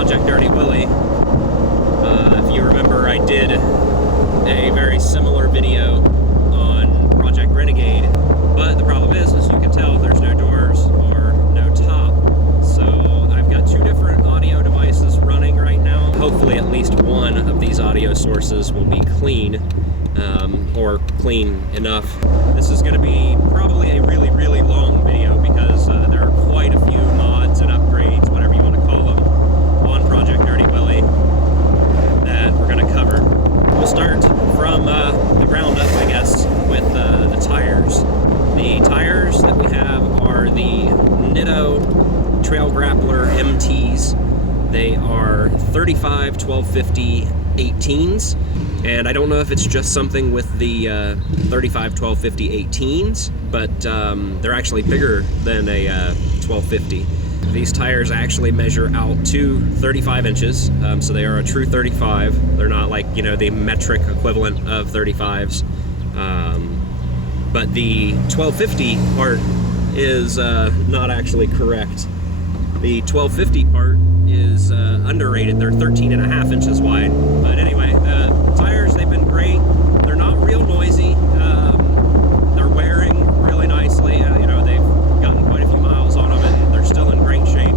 Project Dirty Willy. If you remember, I did a very similar video on Project Renegade, but the problem is as you can tell, there's no doors or no top. So I've got two different audio devices running right now. Hopefully at least one of these audio sources will be clean, or clean enough. This is going to be probably a really, really long video because there are quite a few mods and upgrades, whatever you want to call them, on Project Dirty Willy that we're going to cover. We'll start from the ground up, I guess, with the tires. The tires that we have are the Nitto Trail Grappler MTs. They are 35 1250 18s, and I don't know if it's just something with the 35 1250 18s, but they're actually bigger than a 1250. These tires actually measure out to 35 inches, so they are a true 35. They're not like, you know, the metric equivalent of 35s. But the 1250 part is not actually correct. The 1250 part is underrated. They're 13.5 inches wide. But anyway, tires, they've been great. They're not real noisy. They're wearing really nicely. You know, they've gotten quite a few miles on them, and they're still in great shape.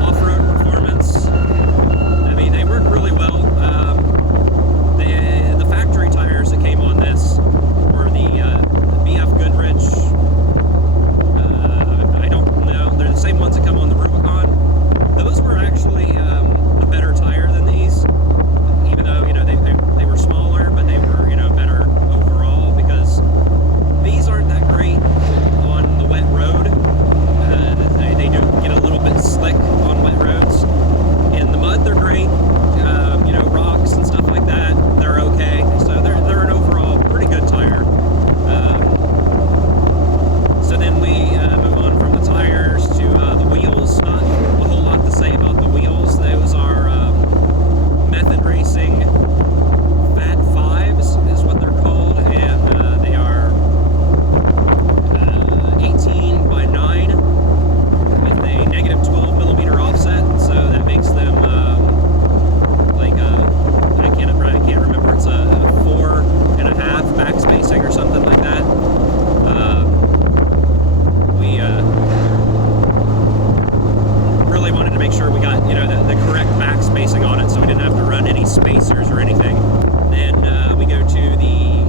Off-road performance, I mean, they work really well. The factory tires that came on this were the BF Goodrich. I don't know. They're the same ones that come on the Rubicon. Those were actually a better tire than these, even though, you know, they were smaller, but they were, you know, better overall, because these aren't that great on the wet road. They do get a little bit slick on wet roads. In the mud, they're great. You know, rocks and stuff like that, they're okay. So they're an overall pretty good tire. So then we move on from the tires to the wheels. Not a whole lot to say about the wheels. Those are Method Racing Fat 5s is what they're called, and they are 18 by 9 with a negative 12 millimeter offset. So that makes them like I can't remember. It's a 4.5 back spacing or something like that. We really wanted to make sure we got, you know, the correct back spacing on it, so we didn't have to run any spacers or anything. Then we go to the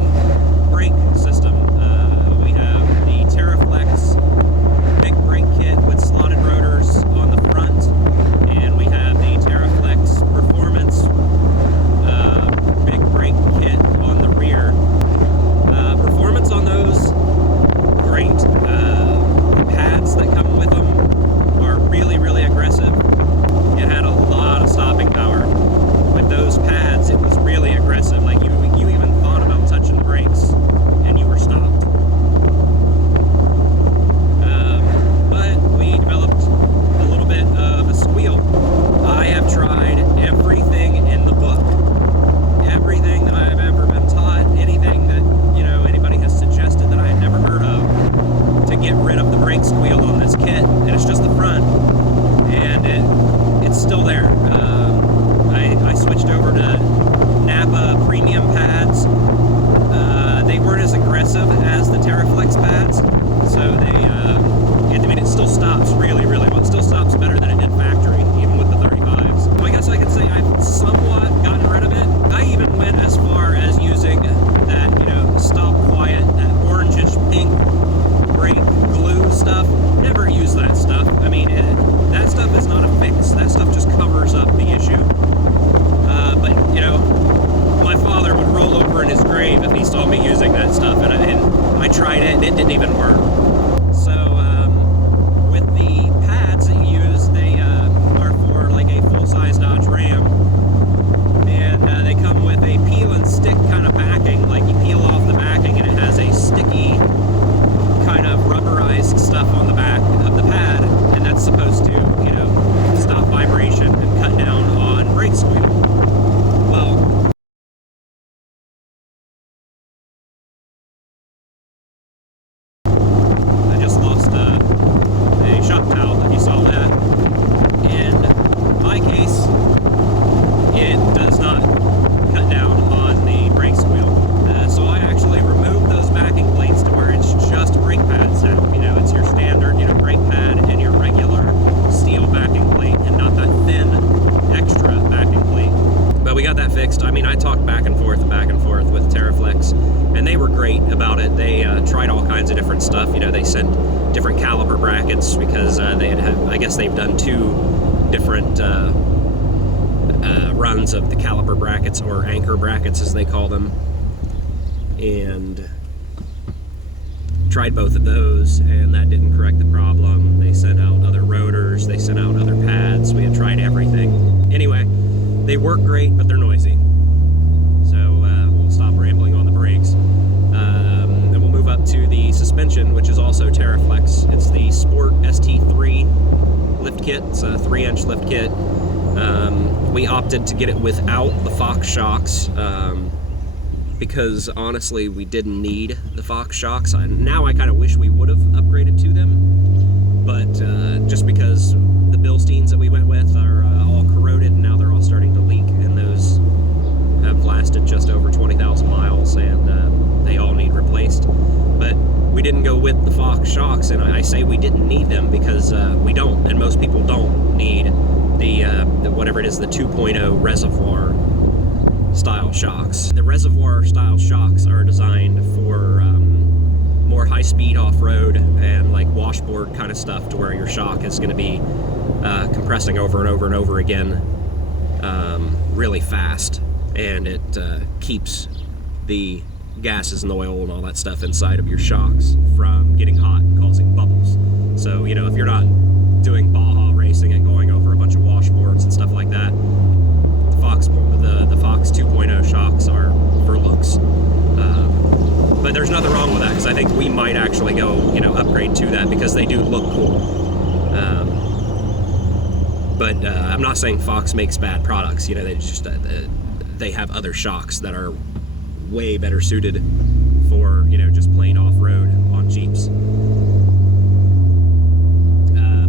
brake system. We have the Terraflex big brake kit with slotted rotors on the front, and we have the Terraflex Performance big brake kit on the rear. Performance on those, great. The pads that come with them are really, really aggressive. It had a lot of stopping power. With those pads, it was really aggressive. Like you even thought about touching the brakes and you were stopped. But we developed a little bit of a squeal. I have tried everything in the book. Everything that I've ever been taught, anything that, you know, anybody has suggested that I had never heard of, to get rid of the brake squeal on this kit, and it's just the front, and it's still there. I switched over to Napa premium pads. They weren't as aggressive as the Terraflex pads, so I mean, it still stops really, really well. It still stops better than it did factory, even with the 35s. So I guess I could say I've somewhat gotten rid of it. I even went as far as using that, you know, stop quiet, that orangish pink brake glue stuff. Never use that stuff. I mean, that stuff is not a fix. That stuff just covers mean, I talked back and forth with Teraflex, and they were great about it. They tried all kinds of different stuff. You know, they sent different caliper brackets because I guess they've done 2 different runs of the caliper brackets, or anchor brackets as they call them, and tried both of those, and that didn't correct the problem. They sent out other rotors, they sent out other pads, we had tried everything. Anyway, they work great, but they're noisy. So we'll stop rambling on the brakes. And we'll move up to the suspension, which is also Teraflex. It's the Sport ST3 lift kit. It's a 3-inch lift kit. We opted to get it without the Fox shocks, because honestly we didn't need the Fox shocks. Now I kind of wish we would have upgraded to them, but just because the Bilsteins that we went with are all corroded, and now they're all starting to leak, and those have lasted just over 20,000 miles, and they all need replaced. But we didn't go with the Fox shocks, and I say we didn't need them because we don't, and most people don't need the whatever it is, the 2.0 reservoir style shocks. The reservoir style shocks are designed for more high-speed off-road and like washboard kind of stuff, to where your shock is going to be compressing over and over and over again really fast, and it keeps the gases and oil and all that stuff inside of your shocks from getting hot and causing bubbles. So, you know, if you're not doing Baja racing and going over a bunch of washboards and stuff like that, the Fox 2.0 shocks are for looks. But there's nothing wrong with that, because I think we might actually go, you know, upgrade to that, because they do look cool. But I'm not saying Fox makes bad products. You know, they just they have other shocks that are way better suited for, you know, just plain off-road on Jeeps.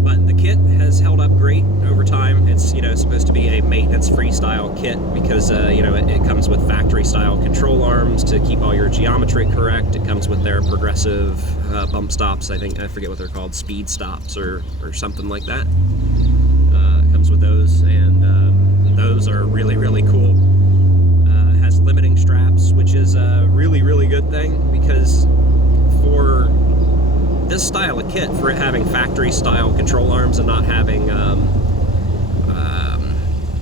But the kit has held up great over time. It's, you know, supposed to be a maintenance-free style kit because, you know, it comes with factory-style control arms to keep all your geometry correct. It comes with their progressive bump stops. I forget what they're called, speed stops or something like that. It comes with those, and those are really, really cool. It has limiting straps, which is a really, really good thing, because for this style of kit, for it having factory style control arms and not having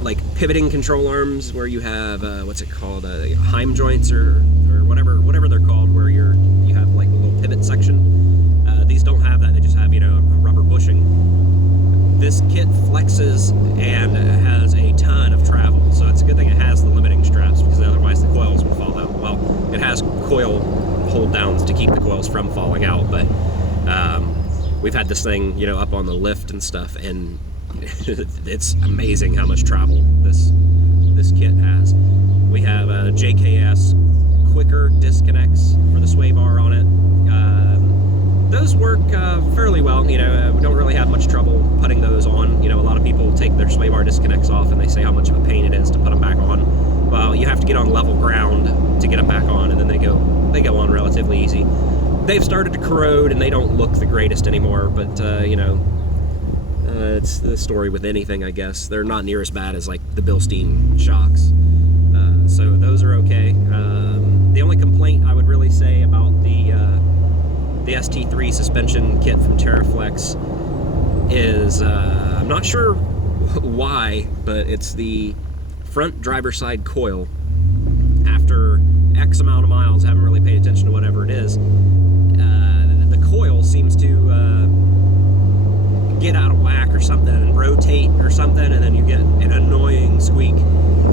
like pivoting control arms where you have what's it called, Heim joints or whatever they're called, where you have like a little pivot section. These don't have that. They just have, you know, a rubber bushing. This kit flexes and has a ton of travel, so it's a good thing it has the limiting straps, because otherwise the coils would fall out. Well, it has coil hold downs to keep the coils from falling out, but we've had this thing, you know, up on the lift and stuff, and it's amazing how much travel this kit has. We have a JKS quicker disconnects for the sway bar on it. Those work fairly well. You know, we don't really have much trouble putting those on. You know, a lot of people take their sway bar disconnects off and they say how much of a pain it is to put them back on. Well, you have to get on level ground to get them back on, and then they go on relatively easy. They've started to corrode and they don't look the greatest anymore, but you know, it's the story with anything, I guess. They're not near as bad as like the Bilstein shocks, so those are okay. The only complaint I would really say about the ST3 suspension kit from Teraflex is I'm not sure why, but it's the front driver side coil. After X amount of miles, haven't really paid attention to whatever it is, the coil seems to get out of whack or something and rotate or something, and then you get an annoying squeak,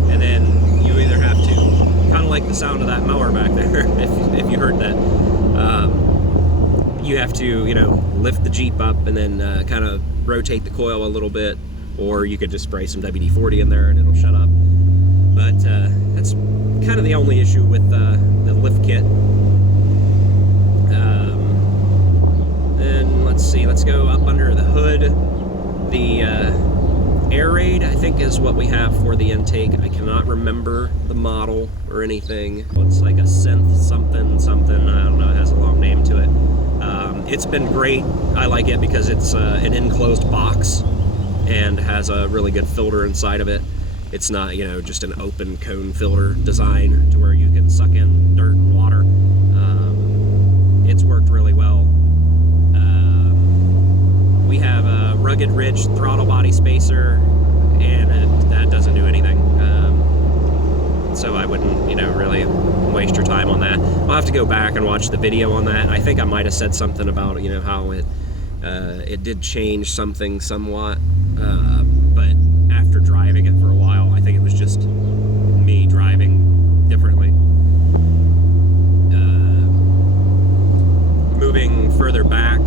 and then you either have to, kind of like the sound of that mower back there, if you heard that, you have to, you know, lift the Jeep up and then kind of rotate the coil a little bit, or you could just spray some WD-40 in there and it'll shut up. But that's kind of the only issue with the lift kit. And let's see, let's go up under the hood. The air raid, I think, is what we have for the intake. I cannot remember the model or anything. It's like a synth something, I don't know, it has a long name to it. It's been great. I like it because it's an enclosed box and has a really good filter inside of it. It's not, you know, just an open cone filter design to where you can suck in dirt and water. It's worked really well. We have a rugged ridge throttle body spacer, and that doesn't do anything. So I wouldn't, you know, really waste your time on that. I'll have to go back and watch the video on that. I think I might have said something about, you know, how it did change something somewhat, but after driving it for a while, I think it was just me driving differently. Moving further back,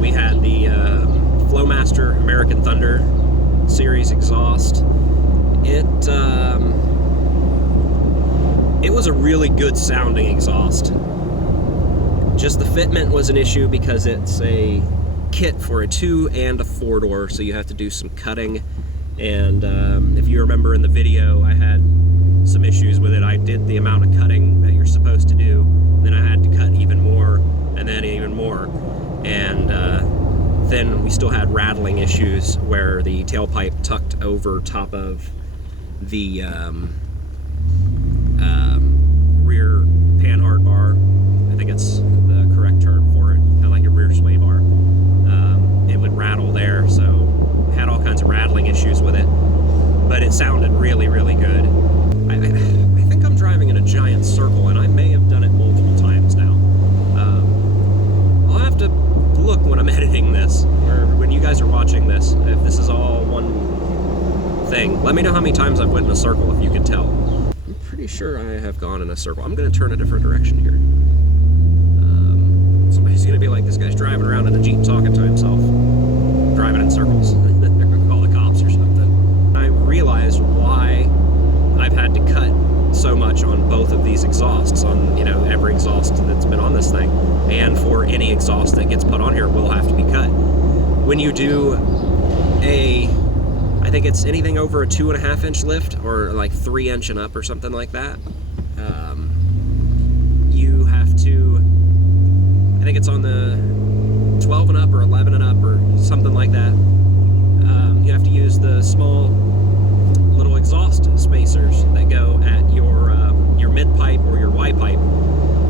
we had the Flowmaster American Thunder series exhaust. It was a really good sounding exhaust. Just the fitment was an issue because it's a kit for a 2 and a 4 door, so you have to do some cutting. And if you remember in the video, I had some issues with it. I did the amount of cutting that you're supposed to do, then I had to cut even more, and then even more. And then we still had rattling issues where the tailpipe tucked over top of the rear panhard bar. I think it's the correct term for it, kind of like a rear sway bar. It would rattle there, so had all kinds of rattling issues with it, but it sounded really, really good. I think I'm driving in a giant circle, and I may have done it multiple times now. I'll have to look when I'm editing this, or when you guys are watching this, if this is all one thing. Let me know how many times I've went in a circle, if you can tell. I'm pretty sure I have gone in a circle. I'm going to turn a different direction here. Somebody's going to be like, this guy's driving around in a Jeep talking to himself, driving in circles. They're going to call the cops or something. I realized why I've had to cut so much on both of these exhausts, on, you know, every exhaust that's been on this thing, and for any exhaust that gets put on here will have to be cut. When you do I think it's anything over a 2.5 inch lift, or like 3 inch and up or something like that, you have to, I think it's on the 12 and up or 11 and up or something like that, you have to use the small little exhaust spacers that go at your mid pipe or your Y pipe,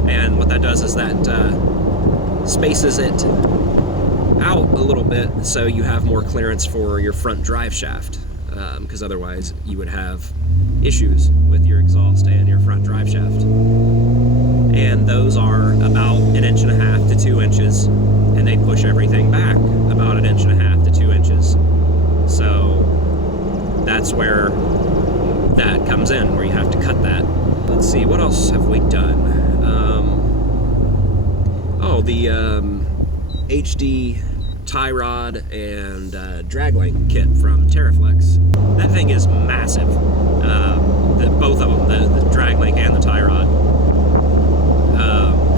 and what that does is that spaces it out a little bit so you have more clearance for your front drive shaft, because otherwise you would have issues with your exhaust and your front drive shaft. And those are about 1.5 to 2 inches, and they push everything back about 1.5 to 2 inches. So that's where that comes in, where you have to cut that. Let's see, what else have we done? The HD tie rod and drag link kit from Terraflex. That thing is massive. Both of them, the drag link and the tie rod.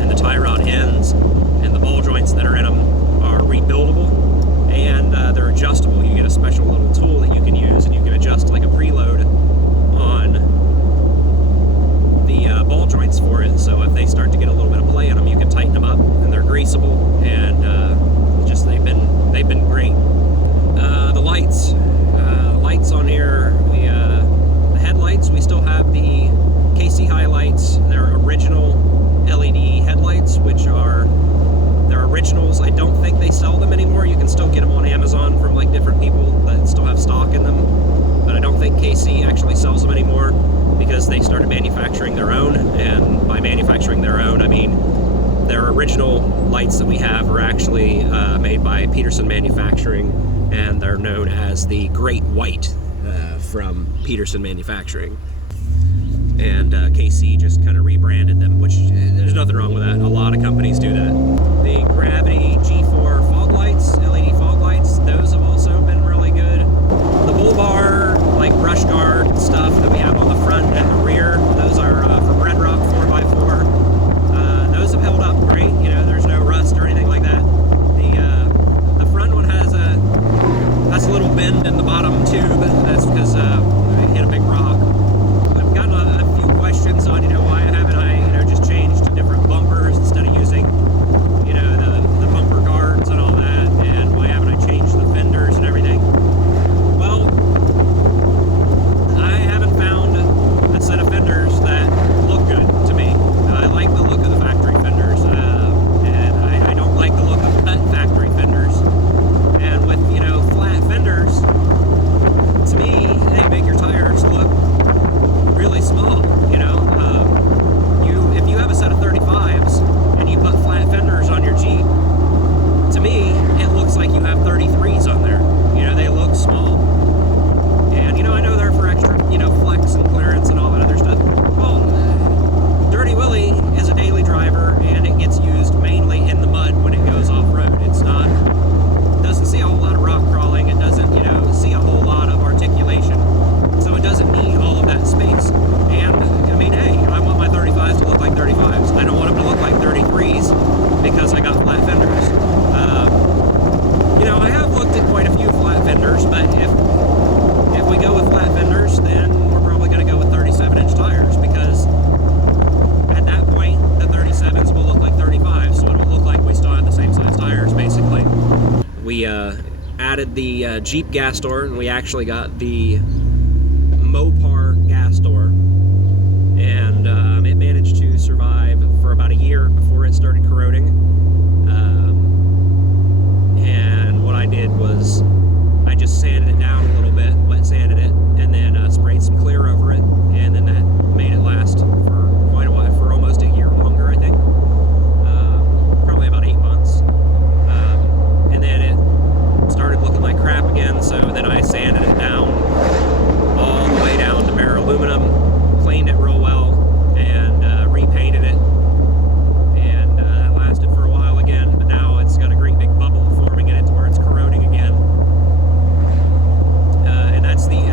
And the tie rod ends and the ball joints that are in them are rebuildable, and they're adjustable. You get a special little tool that you can use, and you can adjust like a preload on the ball joints for it. So if they start to get a little bit of play in them, you can tighten them up, and they're greasable, and just they've been great. The lights on here, the headlights, we still have the KC highlights. They're original LED headlights, which they're originals. I don't think they sell them anymore. You can still get them on Amazon from like different people that still have stock in them, but I don't think KC actually sells them anymore because they started manufacturing their own. And by manufacturing their own, I mean their original lights that we have are actually made by Peterson Manufacturing, and they're known as the Great White from Peterson Manufacturing. And KC just kind of rebranded them, which there's nothing wrong with that. A lot of companies do that. The Gravity G4 fog lights, LED fog lights, those have also been really good. The bull bar, like brush guard stuff that we have on the front and the rear, those are from Red Rock 4x4. Those have held up great. You know, there's no rust or anything like that. The front one has a little bend in the bottom tube. That's because we hit a big rock. I've gotten a few questions on, why haven't I, just changed to different bumpers instead of using, the bumper guards and all that, and why haven't I changed the fenders and everything? Well, I the Jeep gas door, and we actually got the Mopar gas door, and it managed to survive for about a year before it started corroding. And what I did was I just sanded it down a little bit, wet sanded it, and then sprayed some clear over it, and then that made it last for quite a while, for almost a year longer, I think. Probably about 8 months. And then it started looking like crap again, so then I sanded it down all the way down to bare aluminum, cleaned it real well, and repainted it. And that lasted for a while again, but now it's got a great big bubble forming in it to where it's corroding again.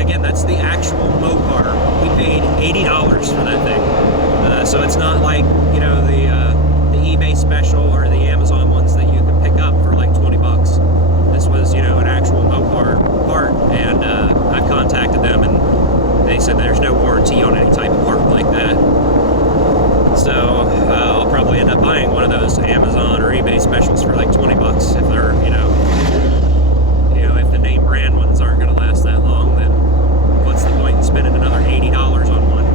And that's the actual Mopar. We paid $80 for that thing. So it's not like, you know, the eBay special or the Amazon ones that you can pick up for like 20 bucks. This was, you know, an actual Mopar part, and I contacted them, and they said there's no warranty on any type of part like that. So I'll probably end up buying one of those Amazon or eBay specials for like 20 bucks if they're, you know, if the name brand ones aren't going to last that long, then what's the point in spending another $80 on one?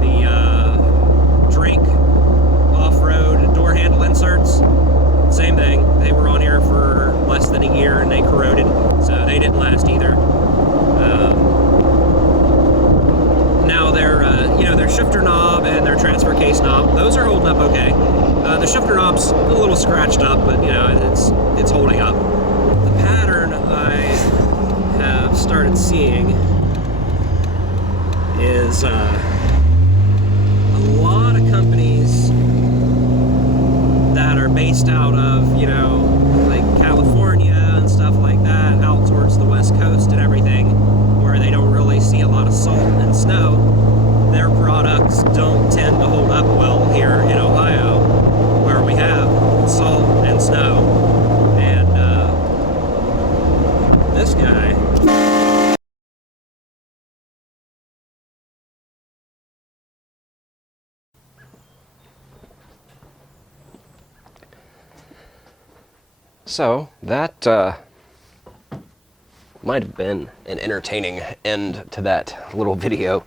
The Drake off-road door handle inserts, same thing. They were on here for less than a year and they corroded, so they didn't last either. Now their shifter knob and their transfer case knob, those are holding up okay. The shifter knob's a little scratched up, but you know, it's holding up. The pattern I have started seeing is a lot of companies that are based out of, you know, like California and stuff like that, out towards the West Coast and everything, where they don't really see a lot of salt and snow, their products don't tend to hold up well here in Ohio, where we have salt and snow. And this guy, so that might have been an entertaining end to that little video,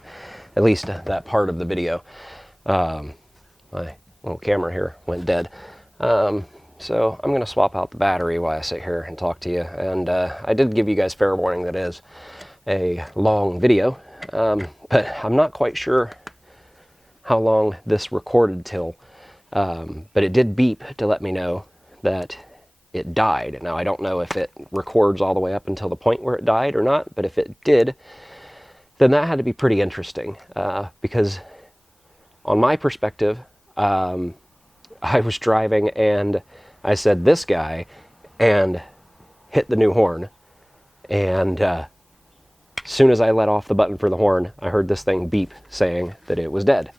at least that part of the video. My little camera here went dead. So I'm going to swap out the battery while I sit here and talk to you. And I did give you guys fair warning that it is a long video, but I'm not quite sure how long this recorded till, but it did beep to let me know that it died. Now I don't know if it records all the way up until the point where it died or not, but if it did, then that had to be pretty interesting, because on my perspective, I was driving and I said this guy and hit the new horn, and as soon as I let off the button for the horn, I heard this thing beep saying that it was dead.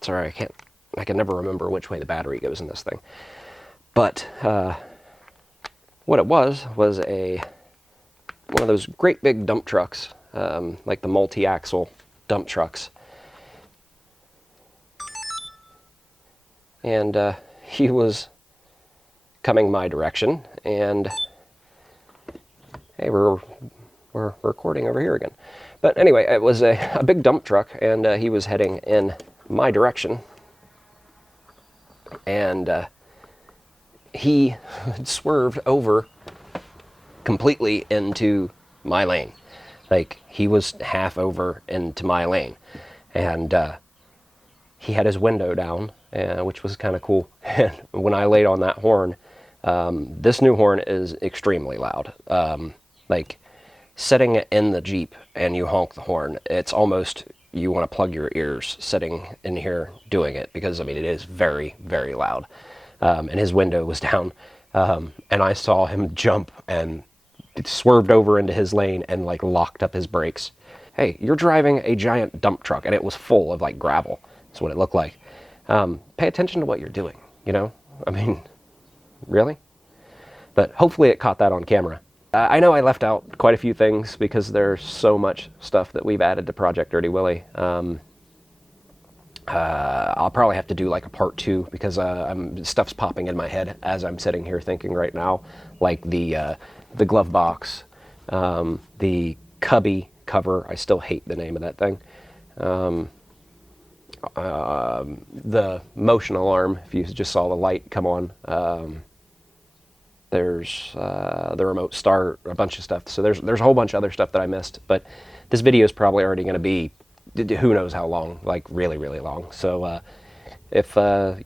Sorry, I can never remember which way the battery goes in this thing. But what it was one of those great big dump trucks, like the multi-axle dump trucks. And he was coming my direction, and hey, we're recording over here again. But anyway, it was a big dump truck, and he was heading in my direction, and he swerved over completely into my lane. Like, he was half over into my lane, and he had his window down, which was kind of cool. And when I laid on that horn, this new horn is extremely loud. Like, setting it in the Jeep and you honk the horn, it's almost, you want to plug your ears sitting in here doing it, because I mean, it is very, very loud. And his window was down, and I saw him jump and it swerved over into his lane and like locked up his brakes. Hey, you're driving a giant dump truck, and it was full of like gravel. That's what it looked like. Pay attention to what you're doing, you know? I mean, really? But hopefully it caught that on camera. I know I left out quite a few things because there's so much stuff that we've added to Project Dirty Willy. I'll probably have to do like a part 2 because stuff's popping in my head as I'm sitting here thinking right now, like the glove box, the cubby cover. I still hate the name of that thing. The motion alarm, if you just saw the light come on. There's the remote start, a bunch of stuff. So there's a whole bunch of other stuff that I missed. But this video is probably already going to be who knows how long, like really, really long. So if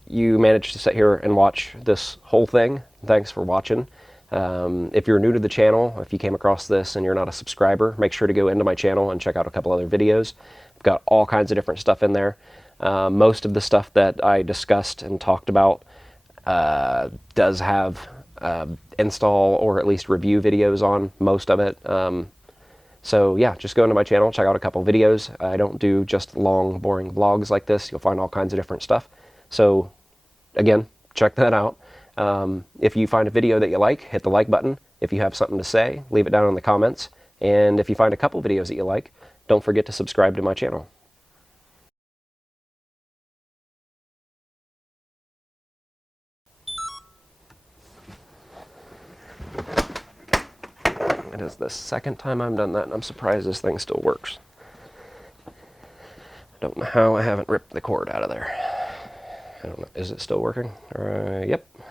you managed to sit here and watch this whole thing, thanks for watching. If you're new to the channel, if you came across this and you're not a subscriber, make sure to go into my channel and check out a couple other videos. I've got all kinds of different stuff in there. Most of the stuff that I discussed and talked about does have install or at least review videos on most of it. So yeah, just go into my channel, check out a couple videos. I don't do just long, boring vlogs like this. You'll find all kinds of different stuff. So again, check that out. If you find a video that you like, hit the like button. If you have something to say, leave it down in the comments. And if you find a couple videos that you like, don't forget to subscribe to my channel. It is the second time I've done that, and I'm surprised this thing still works. I don't know how I haven't ripped the cord out of there. I don't know. Is it still working? Yep.